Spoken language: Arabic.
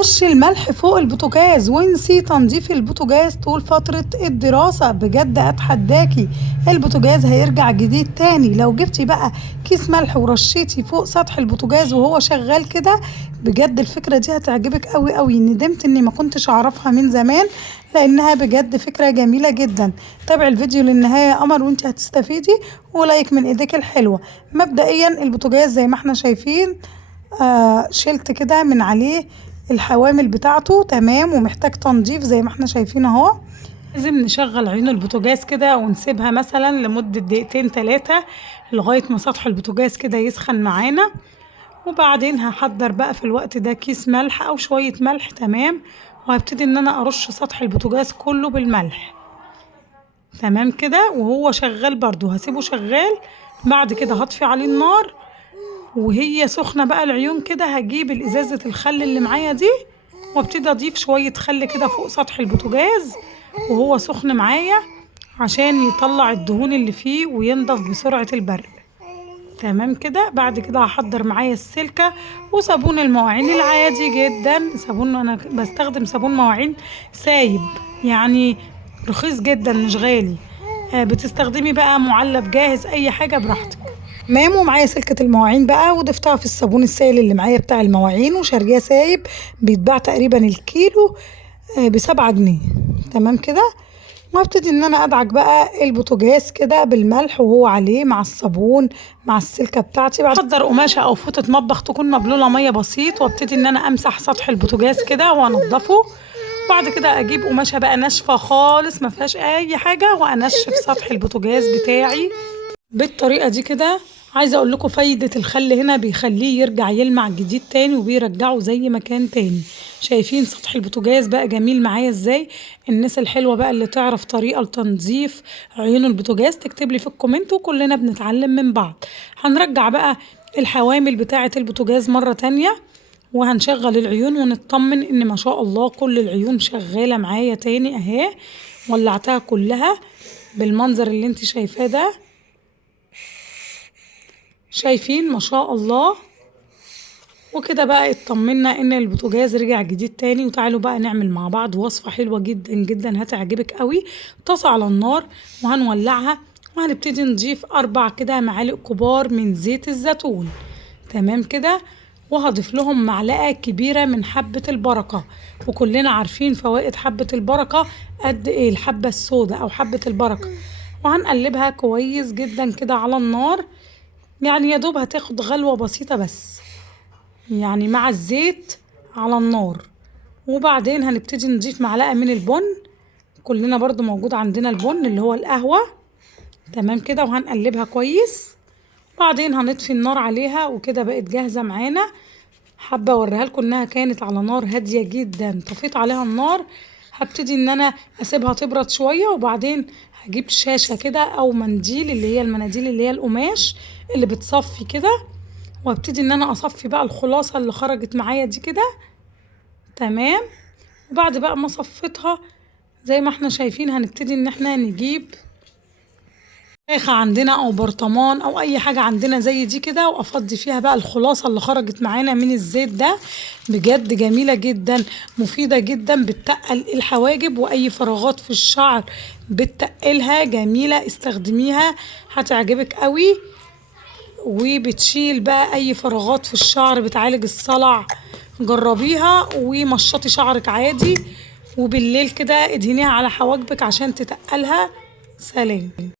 رشي الملح فوق البوتاجاز وانسي تنظيف البوتاجاز طول فترة الدراسة. بجد اتحداكي البوتاجاز هيرجع جديد تاني لو جبتي بقى كيس ملح ورشيتي فوق سطح البوتاجاز وهو شغال كده. بجد الفكرة دي هتعجبك قوي قوي. ندمت اني ما كنتش اعرفها من زمان لانها بجد فكرة جميلة جدا. تابع الفيديو للنهاية يا قمر وانت هتستفيدي، ولايك من ايديك الحلوة. مبدئيا البوتاجاز زي ما احنا شايفين شلت كده من عليه الحوامل بتاعته تمام، ومحتاج تنظيف زي ما احنا شايفين اهو. لازم نشغل عيون البوتاجاز كده ونسيبها مثلا لمدة دقيقتين 3 لغاية ما سطح البوتاجاز كده يسخن معانا. وبعدين هحضر بقى في الوقت ده كيس ملح او شوية ملح تمام، وهبتدي ان انا ارش سطح البوتاجاز كله بالملح تمام كده. وهو شغال برضو هسيبه شغال. بعد كده هطفي عليه النار وهي سخنة بقى العيون كده هجيب الازازة الخل اللي معايا دي وابتدي اضيف شوية خل كده فوق سطح البوتاجاز وهو سخن معايا عشان يطلع الدهون اللي فيه وينضف بسرعة البرق تمام كده. بعد كده هحضر معايا السلكة وصابون المواعين العادي جدا. صابون انا بستخدم صابون مواعين سايب يعني رخيص جدا مش غالي. بتستخدمي بقى معلب جاهز اي حاجة براحتك تمام. ومعايا سلكة المواعين بقى وضفتها في الصابون السائل اللي معايا بتاع المواعين وشارياه سايب بيتباع تقريبا الكيلو ب7 جنيه تمام كده. وهبتدي ان انا ادعك بقى البوتاجاز كده بالملح وهو عليه مع الصابون مع السلكة بتاعتي. بعد احضر قماشة او فوطة مطبخ تكون مبلولة مية بسيط وابتدي ان انا امسح سطح البوتاجاز كده وانضفه. بعد كده اجيب قماشة بقى ناشفة خالص ما فيهاش اي حاجة وانشف سطح البوتاجاز بتاعي بالطريقة دي كده. عايزة اقول لكم فايدة الخل هنا بيخليه يرجع يلمع جديد تاني وبيرجعه زي ما كان تاني. شايفين سطح البوتاجاز بقى جميل معايا ازاي؟ الناس الحلوة بقى اللي تعرف طريقة لتنظيف عيون البوتاجاز تكتب لي في الكومنت وكلنا بنتعلم من بعض. هنرجع بقى الحوامل بتاعة البوتاجاز مرة تانية وهنشغل العيون ونطمن ان ما شاء الله كل العيون شغالة معايا تاني اهي. ولعتها كلها بالمنظر اللي انت شايفاه ده. شايفين ما شاء الله. وكده بقى اطمنا ان البوتاجاز رجع جديد تاني. وتعالوا بقى نعمل مع بعض وصفة حلوة جدا جدا هتعجبك قوي. طاسة على النار وهنولعها وهنبتدي نضيف 4 كده معالق كبار من زيت الزيتون تمام كده. وهضيف لهم معلقة كبيرة من حبة البركة. وكلنا عارفين فوائد حبة البركة قد ايه الحبة السوداء او حبة البركة. وهنقلبها كويس جدا كده على النار يعني يا دوب هتاخد غلوة بسيطة بس يعني مع الزيت على النار. وبعدين هنبتدي نضيف معلقة من البن. كلنا برضو موجود عندنا البن اللي هو القهوة تمام كده. وهنقلبها كويس. بعدين هنطفي النار عليها وكده بقت جاهزة معانا. حابة اوريها لكم انها كانت على نار هادية جدا. طفيت عليها النار. هبتدي ان انا اسيبها تبرد شوية وبعدين هجيب شاشة كده او منديل اللي هي المناديل اللي هي القماش اللي بتصفي كده. وابتدي ان انا اصفي بقى الخلاصة اللي خرجت معايا دي كده تمام. وبعد بقى ما صفيتها زي ما احنا شايفين هنبتدي ان احنا نجيب بخاخة عندنا او برطمان او اي حاجة عندنا زي دي كده وافضي فيها بقى الخلاصة اللي خرجت معانا من الزيت ده. بجد جميلة جدا مفيدة جدا بتقل الحواجب واي فراغات في الشعر بتقلها. جميلة استخدميها هتعجبك قوي. وبتشيل بقى اي فراغات في الشعر بتعالج الصلع. جربيها ومشطي شعرك عادي. وبالليل كده ادهنيها على حواجبك عشان تتقلها. سلام.